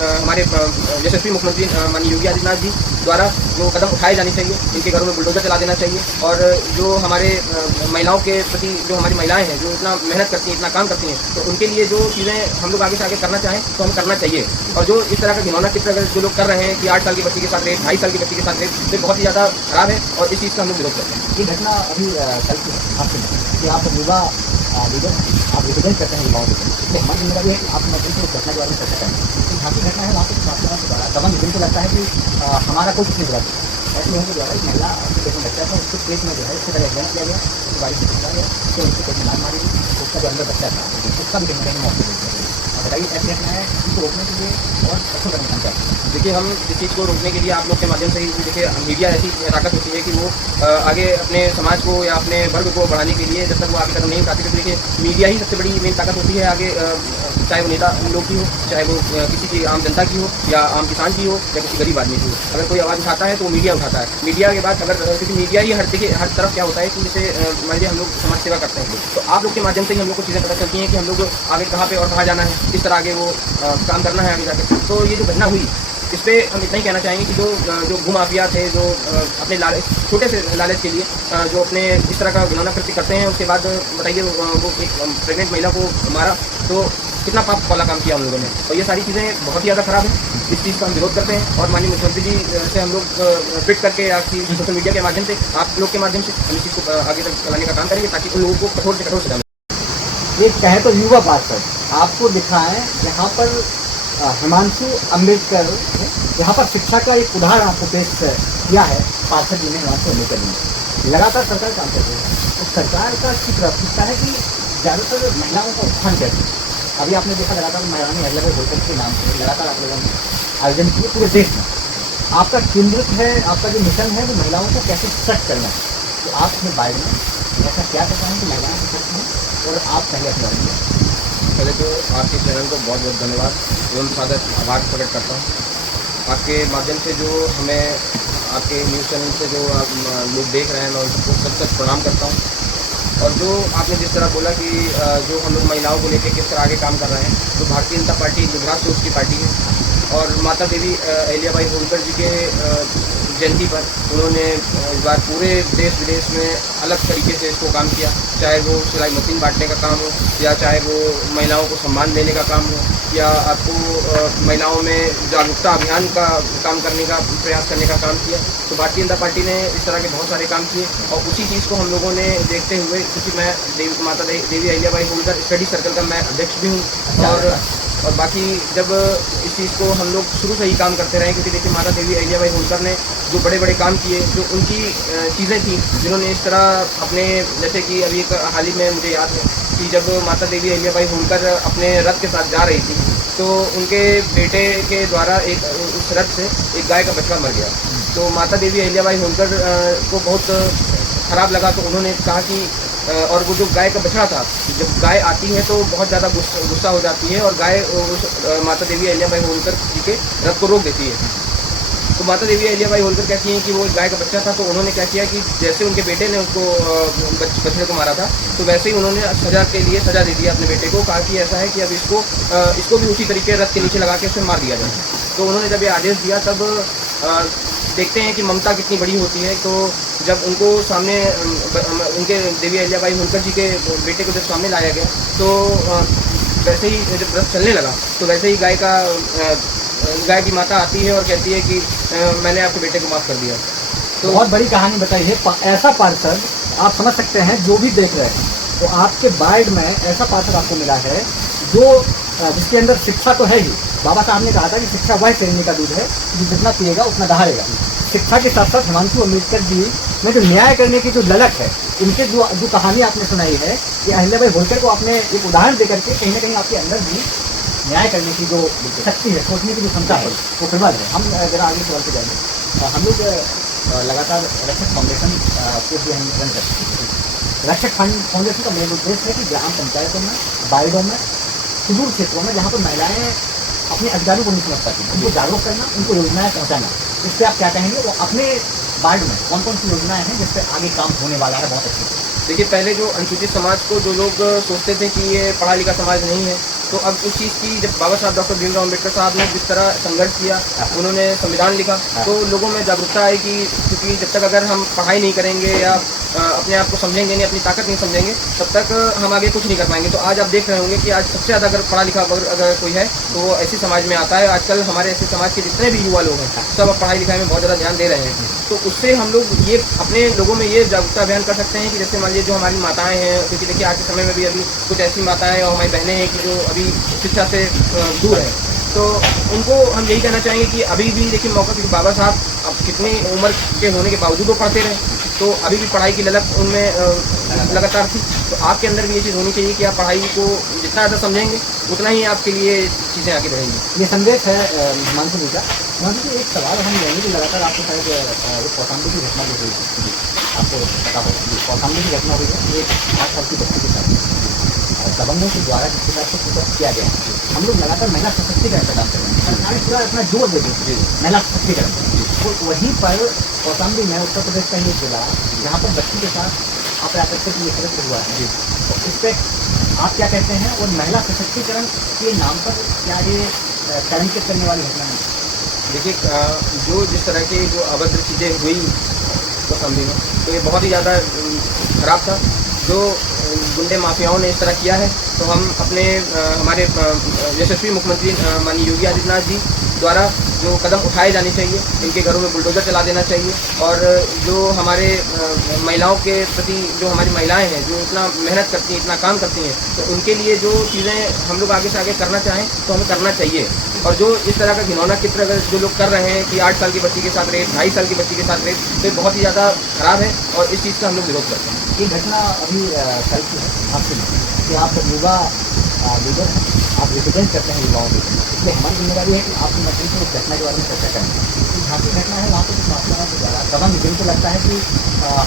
हमारे यशस्वी मुख्यमंत्री माननीय योगी आदित्यनाथ जी द्वारा जो कदम उठाए जाने चाहिए, इनके घरों में बुलडोजर चला देना चाहिए और जो हमारे महिलाओं के प्रति जो हमारी महिलाएं हैं जो इतना मेहनत करती हैं, इतना काम करती हैं, तो उनके लिए जो चीज़ें हम लोग आगे से आगे करना चाहें तो हमें करना चाहिए। और जो इस तरह का घिनौना चित्र अगर जो लोग कर रहे हैं कि 8 साल की बच्ची के साथ रेप, 2.5 साल की बच्ची के साथ रेप, ये बहुत ही ज़्यादा खराब है और इस चीज़ का हम लोग विरोध करते हैं। ये घटना अभी कल की हादसे में कि आप युवा लीडर आप रिप्रेजेंट करते हैं युवाओं को, इसलिए हमारी जिम्मेदारी है कि आप मध्यम से उस घटना के बारे में चर्चा करें। एक काफ़ी घटना है वहाँ पर छात्रों के द्वारा दबंग जिनको लगता है कि हमारा कोई कुछ नहीं बुरा ऐसे लोगों के द्वारा एक महिला पेट में बच्चा था, उसको पेट में जो है इससे तरह एक्सीडेंट किया गया, उसको गाड़ी से टूटा गया, तो उसके पेट में लात मारी गई, उसका जो अंदर बच्चा था उसका भी कहीं ना कहीं मौत हो गई। बताइए ऐसे घटना है इसको रोकने के लिए और अच्छा करना चाहते हैं। देखिए, हम इस चीज़ को रोकने के लिए आप लोग के माध्यम से ही देखिए मीडिया ऐसी ताकत होती है कि वो आगे अपने समाज को या अपने वर्ग को बढ़ाने के लिए जब तक वो आगे कदम नहीं उठाते, क्योंकि देखिए मीडिया ही सबसे बड़ी मेन ताकत होती है आगे, चाहे वो नेता लोग की हो, चाहे वो किसी की आम जनता की हो या आम किसान की हो या किसी गरीब आदमी की हो। अगर कोई आवाज़ उठाता है तो वो मीडिया उठाता है। मीडिया के बाद अगर किसी मीडिया ही देखिए हर तरफ क्या होता है कि जैसे मान लीजिए हम लोग समाज सेवा करते हैं तो आप लोग के माध्यम से ही हम लोग को चीज़ें पता चलती हैं कि हम लोग आगे कहाँ पे और कहाँ जाना है, किस तरह आगे वो काम करना है आगे जाकर। तो ये जो घटना हुई इस पर हम इतना ही कहना चाहेंगे कि जो भूमाफिया थे जो अपने लालच छोटे से लालच के लिए जो अपने इस तरह का घिनौना कृत्य करते हैं, उसके बाद बताइए वो एक प्रेग्नेंट महिला को मारा, तो कितना पाप वाला काम किया हम लोगों ने। और ये सारी चीज़ें बहुत ही ज़्यादा खराब है, इस चीज़ का हम विरोध करते हैं और माननीय मुख्यमंत्री जी से हम लोग ट्वीट करके आपकी सोशल मीडिया के माध्यम से आप लोग के माध्यम से हम इस चीज़ को आगे तक लाने का काम करेंगे ताकि उन लोगों को कठोर से कठोर सजा मिले। ये कहे तो युवा पार्षद आपको दिखाएं यहाँ पर हिमांशु अम्बेडकर यहाँ पर शिक्षा का एक उदाहरण आपको पेश किया है पार्षद जी ने हिमांशु अम्बेडकर जी लगातार सरकार काम कर रही है। तो सरकार का की प्राथमिकता है कि ज़्यादातर महिलाओं का उत्थान कैसे। अभी आपने देखा लगातार महारानी अहिल्याबाई होलकर के नाम से लगातार आप लोगों ने आयोजन किए पूरे देश में। आपका केंद्रित है, आपका जो मिशन है वो महिलाओं को कैसे सशक्त करना है, तो आप अपने बारे में ऐसा क्या करना है कि महिलाएं सशक्त हैं और आप पहले अपने बारे में। पहले तो आपके चैनल को बहुत बहुत धन्यवाद एवं सादर आभार प्रकट करता हूँ। आपके माध्यम से जो हमें आपके न्यूज़ चैनल से जो आप लोग देख रहे हैं मैं उनको सच प्रणाम करता हूँ। और जो आपने जिस तरह बोला कि जो हम लोग महिलाओं को लेकर किस तरह आगे काम कर रहे हैं, तो भारतीय जनता पार्टी गुजरात से उसकी पार्टी है और माता देवी अहिल्याबाई होलकर जी के जयंती पर उन्होंने इस बार पूरे देश विदेश में अलग तरीके से इसको काम किया, चाहे वो सिलाई मशीन बांटने का काम हो या चाहे वो महिलाओं को सम्मान देने का काम हो या आपको महिलाओं में जागरूकता अभियान का काम करने का प्रयास करने का काम किया। तो भारतीय जनता पार्टी ने इस तरह के बहुत सारे काम किए और उसी चीज़ को हम लोगों ने देखते हुए, क्योंकि मैं माता देवी अहिल्याबाई होलकर स्टडी सर्कल का मैं अध्यक्ष भी हूँ और बाकी जब इस चीज़ को हम लोग शुरू से ही काम करते रहे, क्योंकि देखिए माता देवी अहिल्याबाई होलकर ने जो बड़े बड़े काम किए, जो उनकी चीज़ें थी जिन्होंने इस तरह अपने, जैसे कि अभी एक हाल ही में मुझे याद है कि जब माता देवी अहिल्याबाई होलकर अपने रथ के साथ जा रही थी तो उनके बेटे के द्वारा एक उस रथ से एक गाय का बच्चा मर गया। तो माता देवी अहिल्याबाई होलकर को बहुत खराब लगा, तो उन्होंने कहा कि और वो जो गाय का बछड़ा था, जब गाय आती है तो बहुत ज़्यादा गुस्सा हो जाती है और गाय उस माता देवी अहिल्याबाई होलकर जी के रथ को रोक देती है। तो माता देवी अहिल्याबाई होलकर कहती हैं कि वो गाय का बच्चा था, तो उन्होंने क्या किया कि जैसे उनके बेटे ने उसको बछड़े को मारा था तो वैसे ही उन्होंने सजा के लिए सजा दे दिया अपने बेटे को, कहा कि ऐसा है कि अब इसको भी उसी तरीके रथ के नीचे लगा के उसे मार दिया जाए। तो उन्होंने जब ये आदेश दिया तब देखते हैं कि ममता कितनी बड़ी होती है। तो जब उनको सामने उनके देवी अहिल्याबाई होलकर जी के बेटे को जब सामने लाया गया तो वैसे ही जब रथ चलने लगा तो वैसे ही गाय की माता आती है और कहती है कि मैंने आपके बेटे को माफ़ कर दिया। तो बहुत बड़ी कहानी बताई है। ऐसा पार्षद आप समझ सकते हैं जो भी देख रहे हैं, तो आपके वार्ड में ऐसा पार्षद आपको मिला है जो जिसके अंदर शिक्षा तो है ही। बाबा साहब ने कहा था कि शिक्षा वह शेरनी का दूध है जो जितना पिएगा उतना दहाड़ेगा। शिक्षा के साथ साथ हिमांशु अम्बेडकर जी में जो न्याय करने की जो ललक है, इनके जो कहानी आपने सुनाई है, ये अहिल्याबाई होलकर को आपने एक उदाहरण देकर के कहीं ना कहीं आपके अंदर भी न्याय करने की जो शक्ति है, सोचने की जो क्षमता है, वो प्रबल है। हम जरा आगे सवाल पे जाएंगे। हम लोग लगातार रक्षक फाउंडेशन को भी हम रन करते हैं। रक्षक फाउंडेशन का मेन उद्देश्य है कि ग्राम पंचायतों में, वार्डों में, सुदूर क्षेत्रों में जहाँ पर महिलाएं अपने अधिकारों को नहीं समझ पाती, उनको जागरूक करना, उनको योजनाएं पहुँचाना। इस पर आप क्या कहेंगे? वो अपने वार्ड में कौन कौन सी योजनाएं हैं जिससे आगे काम होने वाला है? बहुत अच्छी। देखिए, पहले जो अनुसूचित समाज को जो लोग सोचते थे कि ये पढ़ा लिखा समाज नहीं है तो अब उस चीज़ की जब बाबा साहब डॉक्टर भीमराव अम्बेडकर साहब ने जिस तरह संघर्ष किया, उन्होंने संविधान लिखा, तो लोगों में जागरूकता आई कि क्योंकि जब तक अगर हम पढ़ाई नहीं करेंगे या अपने आप को समझेंगे नहीं, अपनी ताकत नहीं समझेंगे, तब तक हम आगे कुछ नहीं कर पाएंगे। तो आज आप देख रहे होंगे कि आज सबसे ज़्यादा अगर पढ़ा लिखा अगर कोई है तो वो ऐसी समाज में आता है। आजकल हमारे ऐसे समाज के जितने भी युवा लोग हैं सब अब पढ़ाई लिखाई में बहुत ज़्यादा ध्यान दे रहे हैं। तो उससे हम लोग ये अपने लोगों में ये जागरूकता अभियान कर सकते हैं कि जैसे मान लीजिए जो हमारी माताएं हैं, क्योंकि देखिए आज के समय में भी अभी कुछ ऐसी माताएं और हमारी बहनें हैं कि जो अभी शिक्षा से दूर है, तो उनको हम यही कहना चाहेंगे कि अभी भी देखिए मौका, क्योंकि बाबा साहब अब कितनी उम्र के होने के बावजूद वो पढ़ते रहे, तो अभी भी पढ़ाई की ललक उनमें लगातार थी। तो आपके अंदर भी ये चीज़ होनी चाहिए कि आप पढ़ाई को जितना ज़्यादा समझेंगे उतना ही आपके लिए चीज़ें आगे बढ़ेंगी। ये संदेश है हिमांशु जी का। हिमांशु जी, एक सवाल हम लेंगे कि लगातार आपको शायद कौशाम्बी की घटना भी हुई, आपको पता हो कौशाम्बी की घटना हुई है, एक 8 साल की बच्ची के साथ दबंगों के द्वारा जिसके साथ को सुपर किया गया। हम लोग लगातार महिला सशक्तिकरण का काम कर रहे हैं, सरकार पूरा अपना जोर दे देती है महिला सशक्तिकरण। तो वहीं पर कौशाम्बी में उत्तर प्रदेश का ये जिला जहाँ पर बच्ची के साथ अप्राकृतिक ये कृत्य हुआ है, तो इस पर आप क्या कहते हैं? और महिला सशक्तिकरण के नाम पर क्या ये कलंकित करने वाली घटना है? देखिए जो जिस तरह की जो अभद्र चीज़ें हुई कौशाम्बी में, तो ये बहुत ही ज़्यादा खराब था। जो गुंडे माफियाओं ने इस तरह किया है, तो हम अपने हमारे यशस्वी मुख्यमंत्री माननीय योगी आदित्यनाथ जी द्वारा जो कदम उठाए जाने चाहिए, इनके घरों में बुलडोजर चला देना चाहिए। और जो हमारे महिलाओं के प्रति जो हमारी महिलाएं हैं जो इतना मेहनत करती हैं, इतना काम करती हैं, तो उनके लिए जो चीज़ें हम लोग आगे से आगे करना चाहें तो हमें करना चाहिए। और जो इस तरह का घिनौना चित्र अगर जो लोग कर रहे हैं कि 8 साल की बच्ची के साथ रेप, 2.5 साल की बच्ची के साथ रेप, तो ये बहुत ही ज़्यादा खराब है और इस चीज़ का हम लोग विरोध करते हैं। ये घटना अभी कल की है आपसे कि आप युवा लीडर हैं, आप रिप्रेजेंट करते हैं युवाओं को, इसलिए हमारी जिम्मेदारी है कि आपके माध्यम से उस घटना के बारे में चर्चा करें। जहाँ की घटना है वहाँ पर कुछ माफियाओं के द्वारा दबंग, जिनको लगता है कि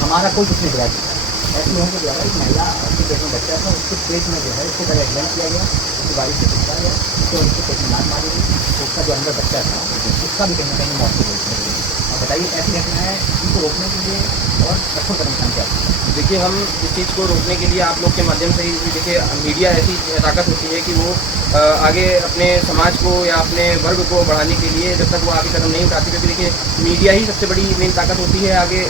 हमारा कोई कुछ नहीं बिगाड़ सकता, ऐसे लोगों के द्वारा एक महिला के पेट में बच्चा था, उसके पेट में जो है इसको पहले एक्सीडेंट किया गया, उसकी बारिश से टूटा गया, तो उसके पेट में मार मारी गई, तो उसका जो अंदर बच्चा था उसका भी कहीं ना कहीं मौत हो गई। बताइए ऐसी घटनाएं इनको रोकने के लिए और कठोर कदम उठाने क्या? देखिए हम इस चीज़ को रोकने के लिए आप लोग के माध्यम से ही, देखिए मीडिया ऐसी ताकत होती है कि वो आगे अपने समाज को या अपने वर्ग को बढ़ाने के लिए जब तक वो आगे कदम नहीं उठाती, क्योंकि देखिए मीडिया ही सबसे बड़ी मेन ताकत होती है आगे,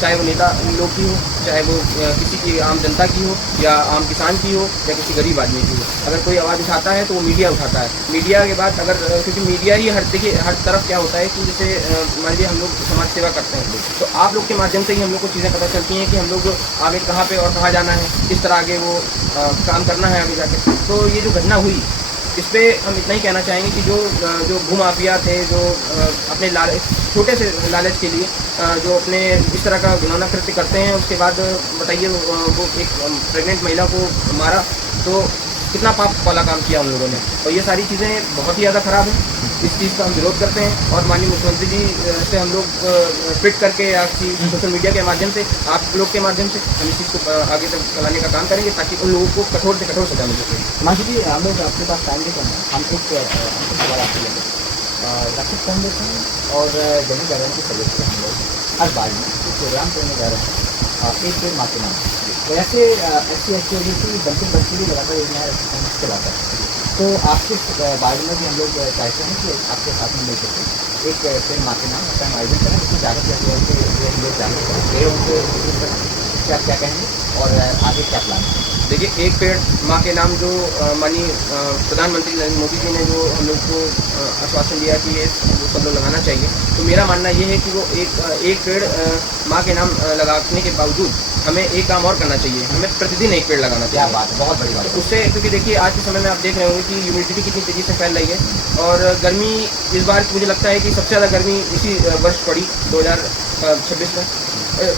चाहे वो नेता लोग की हो, चाहे वो किसी की आम जनता की हो या आम किसान की हो या किसी गरीब आदमी की हो। अगर कोई आवाज़ उठाता है तो वो मीडिया उठाता है। मीडिया के बाद अगर क्योंकि मीडिया ही देखिए हर तरफ क्या होता है कि जैसे मान लीजिए हम लोग समाज सेवा करते हैं, तो आप लोग के माध्यम से ही हम लोग को चीज़ें पता चलती हैं कि हम लोग आगे कहाँ पे और कहाँ जाना है, किस तरह आगे वो काम करना है आगे जाके। तो ये जो घटना हुई इस पर हम इतना ही कहना चाहेंगे कि जो भूमाफिया थे, जो अपने छोटे से लालच के लिए जो अपने इस तरह का घिनौना कृत्य करते हैं, उसके बाद बताइए वो एक प्रेग्नेंट महिला को मारा, तो कितना पाप वाला काम किया उन लोगों ने। और ये सारी चीज़ें बहुत ही ज़्यादा ख़राब हैं, इस चीज़ का हम विरोध करते हैं। और माननीय मुख्यमंत्री जी से हम लोग ट्वीट करके या सोशल मीडिया के माध्यम से, आप लोग के माध्यम से हम इस चीज़ को आगे तक चलाने का काम करेंगे ताकि उन लोगों को कठोर से कठोर सजा मिल सके। मानसी जी, हम लोग आपके पास टाइम भी करना है, हम एक सवाल आपसे लेंगे। रक्षित फाउंडेशन और जन जागरण के सदस्य हम लोग हर बार में एक प्रोग्राम करने जा रहे हैं, एक पेड़ माँ के नाम। वैसे SC/ST OBC बनते बच्चे भी लगातार योजनाएँ रक्षित चलाता है, तो आपके बारे में भी हम लोग चाहते हैं कि आपके साथ में मिल सकते एक पेड़ माँ के नाम का आयोजन करें, जिसमें ज़्यादा से ज़्यादा लोग जाने पेड़ों को क्या क्या कहेंगे और आगे क्या प्लान है? देखिए एक पेड़ माँ के नाम जो माननीय प्रधानमंत्री नरेंद्र मोदी जी ने जो हम लोग को आश्वासन दिया कि ये सब लोग लगाना चाहिए, तो मेरा मानना ये है कि वो एक पेड़ माँ के नाम लगाने के बावजूद हमें एक काम और करना चाहिए, हमें प्रतिदिन एक पेड़ लगाना चाहिए। क्या बात है, बहुत बड़ी बात है। उससे क्योंकि देखिए आज के समय में आप देख रहे होंगे कि ह्यूमिडिटी कितनी तेज़ी से फैल रही है और गर्मी इस बार मुझे लगता है कि सबसे ज़्यादा गर्मी इसी वर्ष पड़ी 2026 में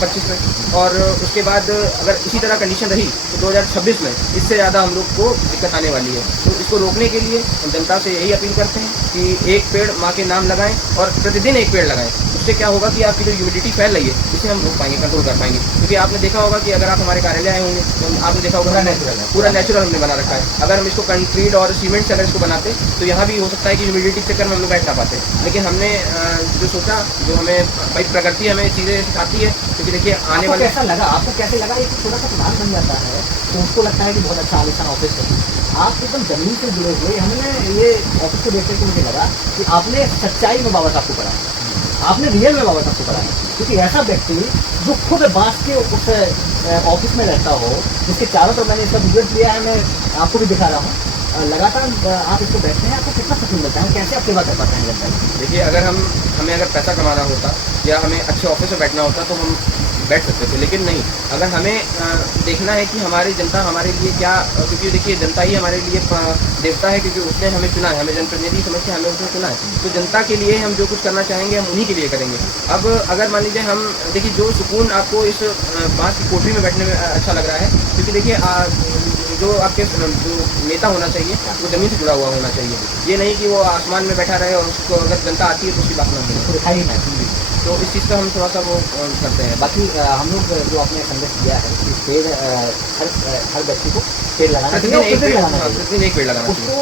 25 में, और उसके बाद अगर इसी तरह कंडीशन रही तो 2026 में इससे ज़्यादा हम लोग को दिक्कत आने वाली है। तो इसको रोकने के लिए हम जनता से यही अपील करते हैं कि एक पेड़ माँ के नाम लगाएं और प्रतिदिन एक पेड़ लगाएं। उससे क्या होगा कि आपकी जो ह्यूमिडिटी फैल रही है इसे हम रोक पाएंगे, कंट्रोल कर पाएंगे। क्योंकि आपने देखा होगा कि अगर आप हमारे कार्यालय आए होंगे तो आपने देखा होगा पूरा नेचुरल हमने बना रखा है। अगर हम इसको कंक्रीट और सीमेंट से अगर इसको बनाते तो यहाँ भी हो सकता है कि ह्यूमिडिटी के चक्कर में हम लोग बैठ ना पाते, लेकिन हमने जो सोचा, जो हमें भाई प्रकृति हमें चीज़ें सिखाती है, क्योंकि देखिए आने वाले कैसा लगा आपको, कैसे लगा एक छोटा सा प्लान बन जाता है तो उसको लगता है कि बहुत अच्छा आलिशान ऑफिस है। आप एकदम जमीन से जुड़े हुए, हमने ये ऑफिस को देखते के मुझे लगा कि आपने सच्चाई में बाबा साहब को पढ़ा, आपने रियल में बाबा साहब को पढ़ा। क्योंकि ऐसा व्यक्ति जो खुद बांस के उस ऑफिस में रहता हो, जिसके चारों तरफ मैंने इसका वीडियो लिया है, मैं आपको भी दिखा रहा हूँ, लगातार आप इसको बैठते हैं, आपको कितना सुकून मिलता है, कैसे आप सेवा कर पाते हैं लगता है? देखिए, हमें अगर पैसा कमाना होता या हमें अच्छे ऑफिस में बैठना होता तो हम बैठ सकते थे, लेकिन नहीं। अगर हमें देखना है कि हमारी जनता हमारे लिए क्या, क्योंकि देखिए जनता ही हमारे लिए देवता है, क्योंकि उसने हमें चुना है, हमें जनप्रतिनिधि समझ के हमें उसने चुना है। तो जनता के लिए हम जो कुछ करना चाहेंगे हम उन्हीं के लिए करेंगे। अब अगर मान लीजिए हम देखिए, जो सुकून आपको इस बांस की कोठरी में बैठने में अच्छा लग रहा है, क्योंकि देखिए जो आपके जो नेता होना चाहिए वो ज़मीन से जुड़ा हुआ होना चाहिए। ये नहीं कि वो आसमान में बैठा रहे और उसको अगर जनता आती है तो उसकी बात ना सुने, दिखाई नहीं। तो इस चीज़ का हम थोड़ा सा वो करते हैं। बाकी हम लोग जो आपने संदेश दिया है कि पेड़ हर व्यक्ति को पेड़ लगाना चाहिए, प्रतिदिन एक पेड़ लगाना चाहिए, उसको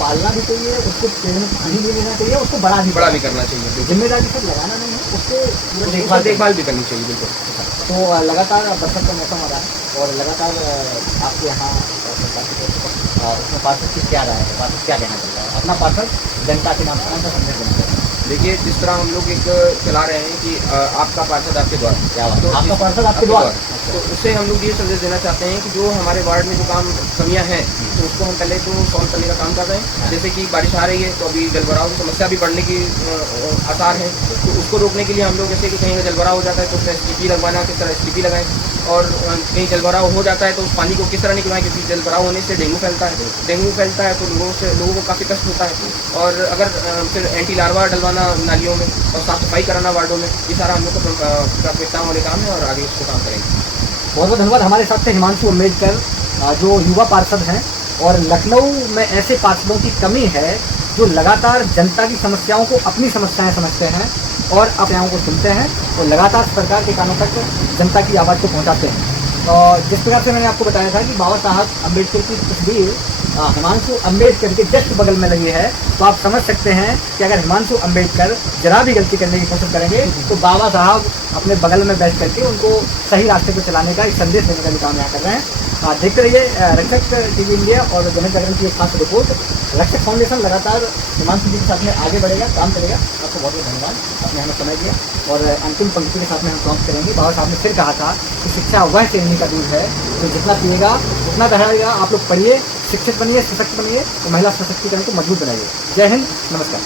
पालना भी चाहिए, उसको पेड़ में पानी भी देना चाहिए, उसको बड़ा भी करना चाहिए। जिम्मेदारी सिर्फ लगाना नहीं है, उसको देखभाल भी करनी चाहिए। बिल्कुल। तो लगातार बरसात का मौसम आ रहा है और लगातार आपके यहाँ उसमें पार्षद की क्या राय है, पार्षद क्या कहना चाहता है, अपना पार्षद जनता के नाम पर कौन सा संदेश देना चाहता है? देखिए, जिस तरह हम लोग एक चला रहे हैं कि आपका पार्षद आपके द्वार, क्या बात है, आपका पार्षद आपके द्वार, तो उससे हम लोग ये संदेश देना चाहते हैं कि जो हमारे वार्ड में जो काम कमियां हैं तो उसको हम पहले तो सॉल्व करने का काम कर रहे हैं। जैसे कि बारिश आ रही है तो अभी जलभराव की समस्या भी बढ़ने की आसार है, तो उसको रोकने के लिए हम लोग जैसे कि कहीं अगर जलभराव हो जाता है तो फिर STP लगवाना, किस तरह STP लगाएं, और कहीं जलभराव हो जाता है तो उस पानी को किस तरह निकलवाएं, क्योंकि जलभराव होने से डेंगू फैलता है तो लोगों को काफ़ी कष्ट होता है। और अगर फिर एंटी लार्वा डलवाना नालियों में और साफ़ सफाई कराना वार्डों में, ये सारा हम लोग को प्राथमिकताओं वाले काम है और आगे इसको काम करेंगे। बहुत बहुत धन्यवाद। हमारे साथ थे हिमांशु अम्बेडकर, जो युवा पार्षद हैं, और लखनऊ में ऐसे पार्षदों की कमी है जो लगातार जनता की समस्याओं को अपनी समस्याएं समझते हैं और समस्याओं को सुनते हैं और लगातार सरकार के कानों तक जनता की आवाज़ को पहुंचाते हैं। और जिस प्रकार से मैंने आपको बताया था कि बाबा साहब अम्बेडकर की तस्वीर हिमांशु अम्बेडकर के जस्ट बगल में लगी है, तो आप समझ सकते हैं कि अगर हिमांशु अम्बेडकर जरा भी गलती करने की कोशिश करेंगे तो बाबा साहब अपने बगल में बैठ करके उनको सही रास्ते पर चलाने का एक संदेश देने का भी काम यहाँ कर रहे हैं। देखते रहिए रक्षक TV इंडिया और जनक जागरण की एक खास रिपोर्ट। रक्षक फाउंडेशन लगातार हिमांशु जी के साथ में आगे बढ़ेगा, काम करेगा। आपको बहुत बहुत धन्यवाद, आपने हमें समय दिया। और अंतिम पंक्ति के साथ में हम समाप्त करेंगे। बाबा साहब ने फिर कहा था कि शिक्षा वह चीनी का दूध है जो जितना पिएगा उतना बहरेगा। आप लोग पढ़िए, शिक्षित बनिए, सशक्त बनिए, तो महिला सशक्तिकरण को मजबूत बनाइए। जय हिंद, नमस्कार।